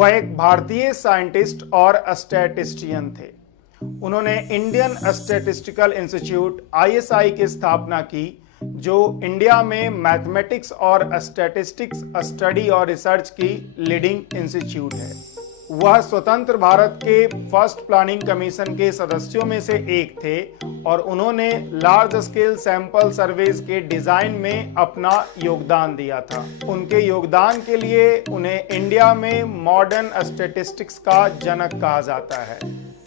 वह एक भारतीय साइंटिस्ट और स्टैटिस्टिशियन थे। उन्होंने इंडियन स्टैटिस्टिकल इंस्टीट्यूट ISI की स्थापना की, जो इंडिया में मैथमेटिक्स और स्टैटिस्टिक्स स्टडी और रिसर्च की लीडिंग इंस्टीट्यूट है। वह स्वतंत्र भारत के फर्स्ट प्लानिंग कमीशन के सदस्यों में से एक थे और उन्होंने लार्ज स्केल सैंपल सर्वेज के डिजाइन में अपना योगदान दिया था। उनके योगदान के लिए उन्हें इंडिया में मॉडर्न स्टैटिस्टिक्स का जनक कहा जाता है।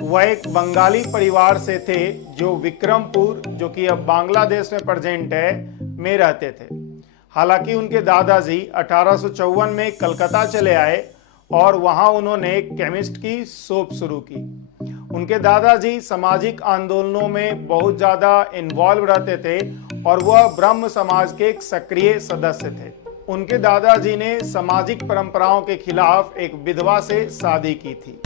वह एक बंगाली परिवार से थे जो विक्रमपुर, जो कि अब बांग्लादेश में प्रेजेंट है, में रहते थे। हालांकि उनके दादाजी 1854 में कलकत्ता चले आए और वहां उन्होंने केमिस्ट की शॉप शुरू की। उनके दादाजी सामाजिक आंदोलनों में बहुत ज़्यादा इन्वॉल्व रहते थे और वह ब्रह्म समाज के एक सक्रिय सदस्य थे। उनके दादाजी ने सामाजिक परंपराओं के खिलाफ एक विधवा से शादी की थी।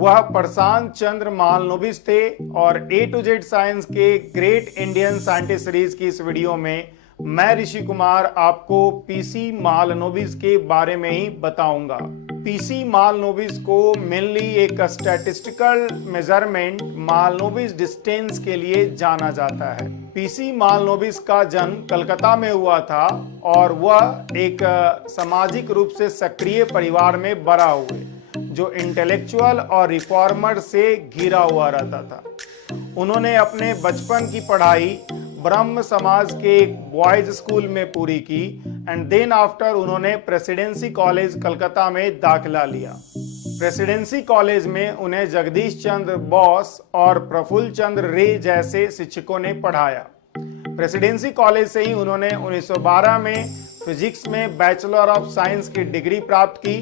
वह प्रशांत चंद्र मालनोबिस थे और A to Z साइंस के ग्रेट इंडियन साइंटिस्ट सीरीज की इस वीडियो में मैं ऋषि कुमार आपको PC मालनोबिस के बारे में ही बताऊंगा। PC मालनोबिस को मेनली एक स्टैटिस्टिकल मेजरमेंट मालनोबिस डिस्टेंस के लिए जाना जाता है। PC मालनोबिस का जन्म कलकत्ता में हुआ था और वह एक सामाजिक रूप से सक्रिय परिवार में बड़ा हुए, जो इंटेलेक्चुअल और रिफॉर्मर से घिरा हुआ रहता था। उन्होंने अपने बचपन की पढ़ाई ब्रह्म समाज के एक बॉयज स्कूल में पूरी की एंड देन आफ्टर उन्होंने प्रेसिडेंसी कॉलेज कलकत्ता में दाखिला लिया। प्रेसिडेंसी कॉलेज में उन्हें जगदीश चंद्र बोस और प्रफुल्ल चंद्र रे जैसे शिक्षकों ने पढ़ाया। प्रेसिडेंसी कॉलेज से ही उन्होंने 1912 में फिजिक्स में बैचलर ऑफ साइंस की डिग्री प्राप्त की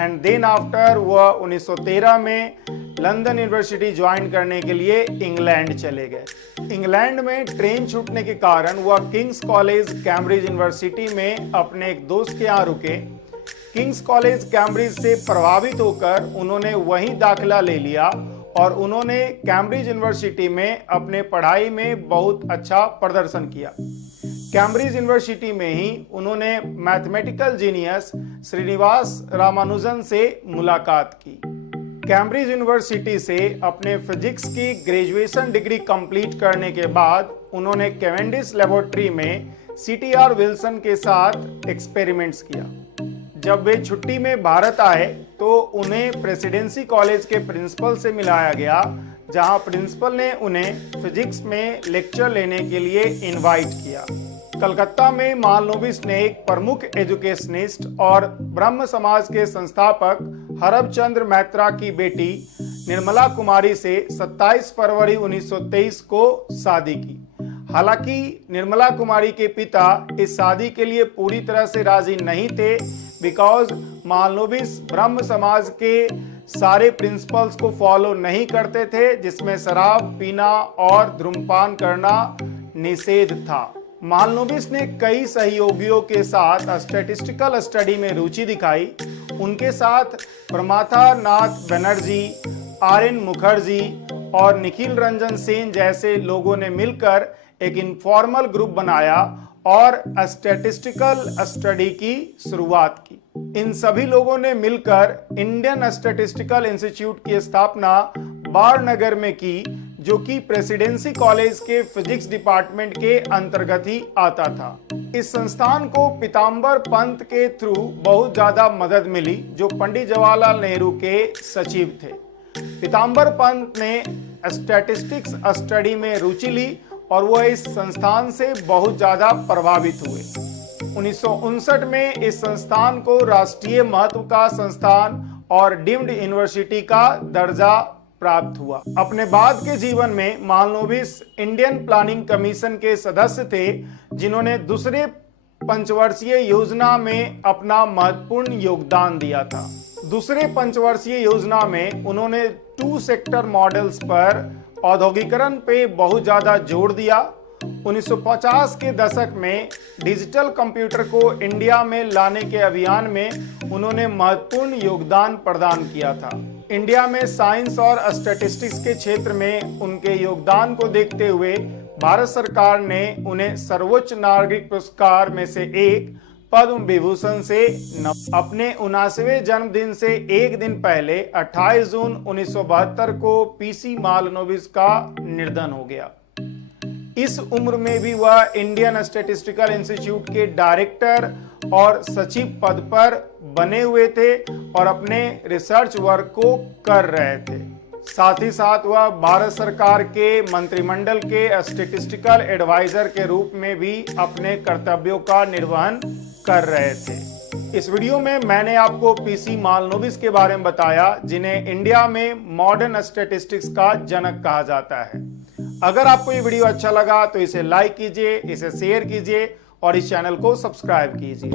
एंड देन आफ्टर वह 1913 में लंदन यूनिवर्सिटी ज्वाइन करने के लिए इंग्लैंड चले गए। इंग्लैंड में ट्रेन छूटने के कारण वह किंग्स कॉलेज कैम्ब्रिज यूनिवर्सिटी में अपने एक दोस्त के यहाँ रुके। किंग्स कॉलेज कैम्ब्रिज से प्रभावित होकर उन्होंने वहीं दाखिला ले लिया और उन्होंने कैम्ब्रिज यूनिवर्सिटी में अपने पढ़ाई में बहुत अच्छा प्रदर्शन किया। कैम्ब्रिज यूनिवर्सिटी में ही उन्होंने मैथमेटिकल जीनियस श्रीनिवास रामानुजन से मुलाकात की। कैम्ब्रिज यूनिवर्सिटी से अपने फिजिक्स की ग्रेजुएशन डिग्री कंप्लीट करने के बाद उन्होंने कैवेंडिश लेबोरेटरी में CTR विल्सन के साथ एक्सपेरिमेंट्स किया। जब वे छुट्टी में भारत आए तो उन्हें प्रेसिडेंसी कॉलेज के प्रिंसिपल से मिलाया गया, जहां प्रिंसिपल ने उन्हें फिजिक्स में लेक्चर लेने के लिए इनवाइट किया। कलकत्ता में मालनोबिस ने एक प्रमुख एजुकेशनिस्ट और ब्रह्म समाज के संस्थापक हरबचंद्र मैत्रा की बेटी निर्मला कुमारी से 27 फरवरी 1923 को शादी की। हालांकि निर्मला कुमारी के पिता इस शादी के लिए पूरी तरह से राजी नहीं थे, बिकॉज मालनोबिस ब्रह्म समाज के सारे प्रिंसिपल्स को फॉलो नहीं करते थे, जिसमें शराब पीना और धूम्रपान करना निषेध था। मालनोबिस ने कई सहयोगियों के साथ स्टैटिस्टिकल स्टडी में रुचि दिखाई। उनके साथ प्रमाथा नाथ बनर्जी, RN मुखर्जी और निखिल रंजन सेन जैसे लोगों ने मिलकर एक इनफॉर्मल ग्रुप बनाया और स्टैटिस्टिकल स्टडी की शुरुआत की। इन सभी लोगों ने मिलकर इंडियन स्टैटिस्टिकल इंस्टीट्यूट की स्थापना बारनगर में की, जो कि प्रेसिडेंसी कॉलेज के फिजिक्स डिपार्टमेंट के अंतर्गत ही आता था। इस संस्थान को पीताम्बर पंत के थ्रू बहुत ज्यादा मदद मिली, जो पंडित जवाहरलाल नेहरू के सचिव थे। पीताम्बर पंत ने स्टैटिस्टिक्स स्टडी में रुचि ली और वह इस संस्थान से बहुत ज्यादा प्रभावित हुए। 1959 में इस संस्थान को राष्ट्रीय महत्व का संस्थान और डीम्ड यूनिवर्सिटी का दर्जा प्राप्त हुआ। अपने बाद के जीवन में मालनोबिस इंडियन प्लानिंग कमीशन के सदस्य थे, जिन्होंने दूसरे पंचवर्षीय योजना में अपना महत्वपूर्ण योगदान दिया था। दूसरे पंचवर्षीय योजना में उन्होंने 2 सेक्टर मॉडल्स पर औद्योगिकरण पे बहुत ज्यादा जोर दिया 1950 के दशक में डिजिटल कंप्यूटर को इंडिया में लाने के अभियान में उन्होंने महत्वपूर्ण योगदान प्रदान किया था। इंडिया में साइंस और स्टैटिस्टिक्स के क्षेत्र में उनके योगदान को देखते हुए भारत सरकार ने उन्हें सर्वोच्च नागरिक पुरस्कार में से एक पद्म विभूषण से अपने 79वें जन्मदिन से एक दिन पहले 28 जून 1972 को पीसी मालनोबिस का निधन हो गया। इस उम्र में भी वह इंडियन स्टैटिस्टिकल इंस्टीट्यूट के डायरेक्टर और सचिव पद पर बने हुए थे और अपने रिसर्च वर्क को कर रहे थे। साथ ही साथ वह भारत सरकार के मंत्रिमंडल के स्टैटिस्टिकल एडवाइजर के रूप में भी अपने कर्तव्यों का निर्वहन कर रहे थे। इस वीडियो में मैंने आपको पीसी मालनोबिस के बारे में बताया, जिन्हें इंडिया में मॉडर्न स्टैटिस्टिक्स का जनक कहा जाता है। अगर आपको ये वीडियो अच्छा लगा तो इसे लाइक कीजिए, इसे शेयर कीजिए और इस चैनल को सब्सक्राइब कीजिए।